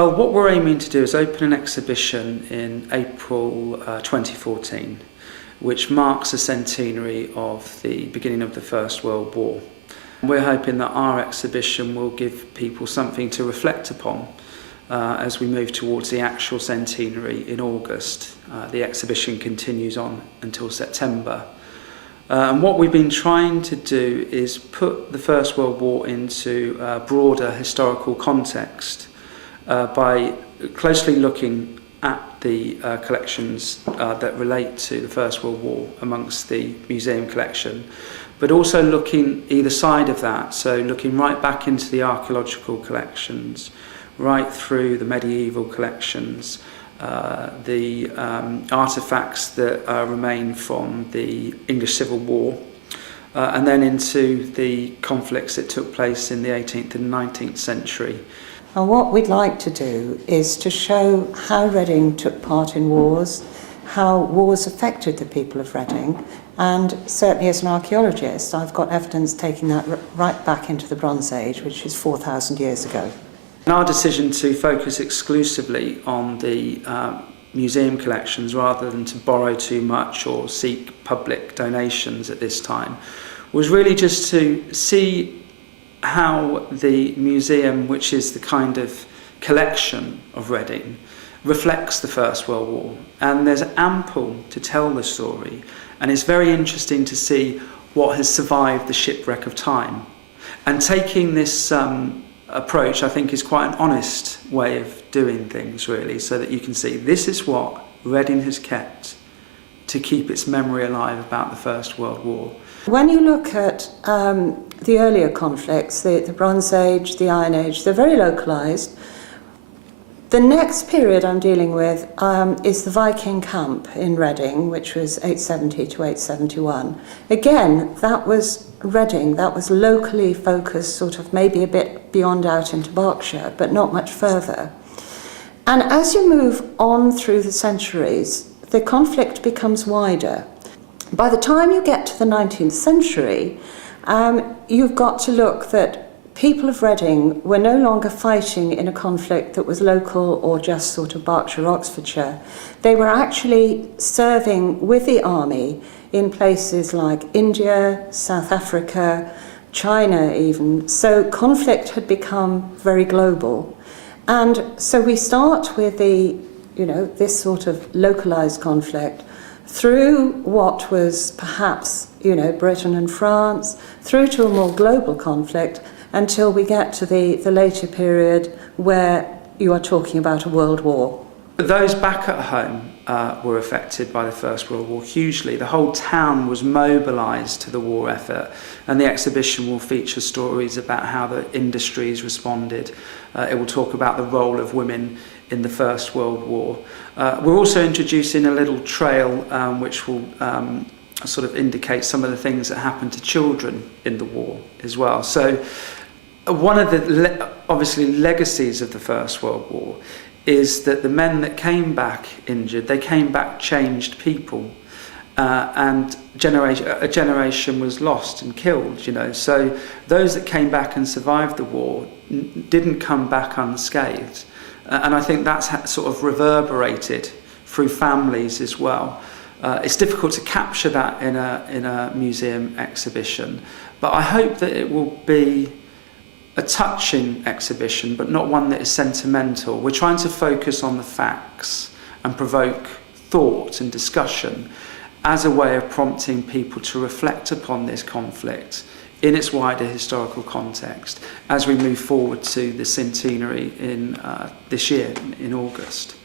Well, what we're aiming to do is open an exhibition in April 2014, which marks the centenary of the beginning of the First World War. We're hoping that our exhibition will give people something to reflect upon as we move towards the actual centenary in August. The exhibition continues on until September. And what we've been trying to do is put the First World War into a broader historical context by closely looking at the collections that relate to the First World War amongst the museum collection, but also looking either side of that, so looking right back into the archaeological collections, right through the medieval collections, the artefacts that remain from the English Civil War, and then into the conflicts that took place in the 18th and 19th century. And what we'd like to do is to show how Reading took part in wars, how wars affected the people of Reading, and certainly as an archaeologist, I've got evidence taking that right back into the Bronze Age, which is 4,000 years ago. And our decision to focus exclusively on the museum collections rather than to borrow too much or seek public donations at this time was really just to see how the museum, which is the kind of collection of Reading, reflects the First World War. And there's ample to tell the story, and it's very interesting to see what has survived the shipwreck of time. And taking this approach, I think, is quite an honest way of doing things, really, so that you can see this is what Reading has kept to keep its memory alive about the First World War. When you look at the earlier conflicts, the Bronze Age, the Iron Age, they're very localised. The next period I'm dealing with is the Viking camp in Reading, which was 870 to 871. Again, that was Reading, that was locally focused, sort of maybe a bit beyond out into Berkshire, but not much further. And as you move on through the centuries, the conflict becomes wider. By the time you get to the 19th century, you've got to look that people of Reading were no longer fighting in a conflict that was local or just sort of Berkshire, Oxfordshire. They were actually serving with the army in places like India, South Africa, China even. So conflict had become very global. And so we start with this sort of localized conflict through what was perhaps, Britain and France, through to a more global conflict, until we get to the later period where you are talking about a world war. Those back at home were affected by the First World War hugely. The whole town was mobilised to the war effort, and the exhibition will feature stories about how the industries responded. It will talk about the role of women in the First World War. We're also introducing a little trail which will sort of indicate some of the things that happened to children in the war as well. So one of the obviously legacies of the First World War is that the men that came back injured, they came back changed people, and a generation was lost and killed, So those that came back and survived the war didn't come back unscathed. And I think that's sort of reverberated through families as well. It's difficult to capture that in a museum exhibition, but I hope that it will be a touching exhibition, but not one that is sentimental. We're trying to focus on the facts and provoke thought and discussion as a way of prompting people to reflect upon this conflict in its wider historical context as we move forward to the centenary in this year, in August.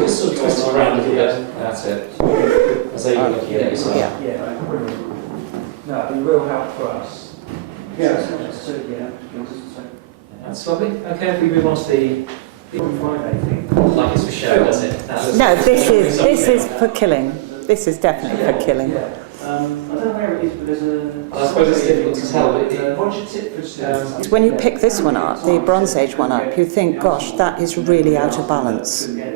Just sort of twist it around a little bit. That's it. As though you're looking at it yourself. Yeah. No, it'd be real help for us. That's lovely. Okay, if we move on to the like it's for show, does it? No, this is for killing. This is definitely for killing. I don't know where it is, but there's a... I suppose it's difficult to tell, but When you pick this one up, the Bronze Age one up, you think, gosh, that is really out of balance. Yeah,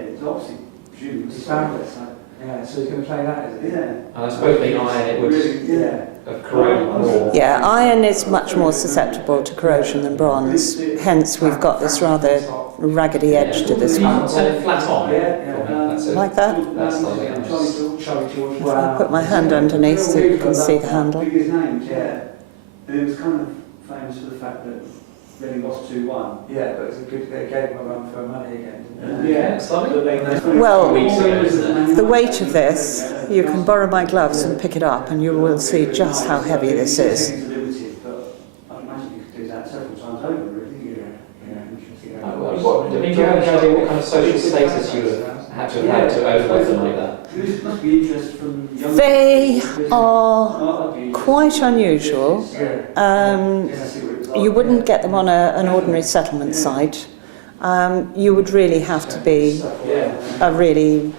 so he's going to play that, is it? I suppose being iron, it would corrode more. Yeah, iron is much more susceptible to corrosion than bronze. Hence, we've got this rather raggedy edge to this one. Turn it flat on. That's it. Like that? That's lovely. If I put my hand underneath so you can see the handle. And it was kind of famous for the fact that Reading lost 2-1. Yeah, but it's a good game run for money again. It's lovely. Well, Weeks ago, isn't it? the weight of this, you can borrow my gloves and pick it up and you will see just how heavy this is. But I imagine you could do that several times over, really. What, I mean, do you have any idea what kind of social status you would have had to overlay them like that? This must be interest from young They are quite unusual. You wouldn't get them on an ordinary settlement site. You would really have to be a really,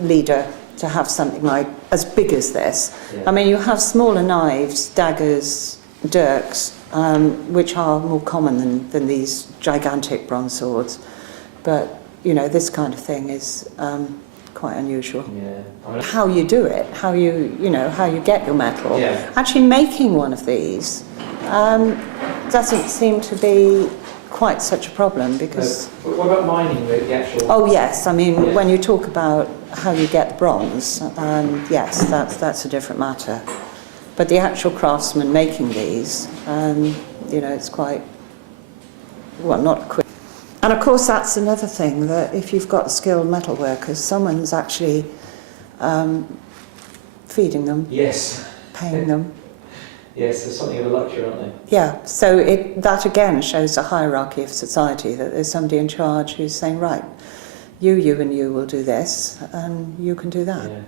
leader to have something like as big as this. I mean, you have smaller knives, daggers, dirks, which are more common than these gigantic bronze swords. But, this kind of thing is quite unusual. Yeah. How you do it, how you get your metal. Yeah. Actually making one of these doesn't seem to be quite such a problem because... What about mining the actual... Oh yes, I mean when you talk about how you get the bronze, yes, that's a different matter. But the actual craftsman making these, it's quite, well, not quick. And of course that's another thing, that if you've got skilled metal workers, someone's actually feeding them, Yes. paying them. Yes, there's something of a luxury, aren't they? Yeah, so that again shows a hierarchy of society, that there's somebody in charge who's saying, right, you and you will do this, and you can do that. Yeah.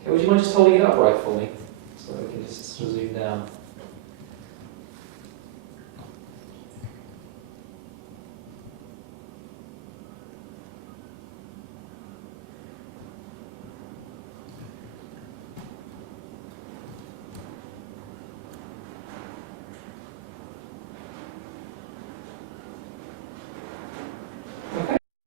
Okay, would you mind just holding it upright for me? So that we can just zoom down.